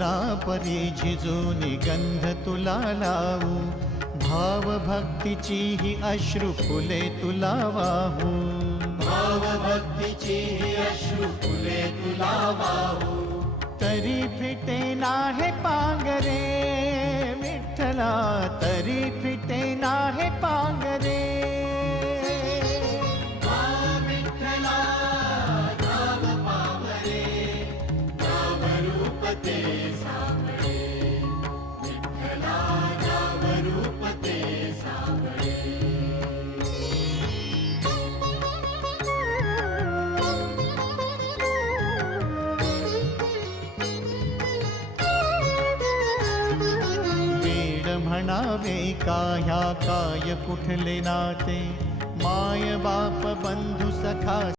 रचना परी झिजूनी गंध तुला लावू, भाव भक्तीची ही अश्रु फुले तुला वाहू, भाव भक्तीची ही अश्रु फुले तुला वाहू. तरी फिटे नाहे पांगरे विठ्ठला, तरी फिटे नाहे पांगरे. म्हणावे काह्या काय कुठले नाते, माय बाप बंधू सखा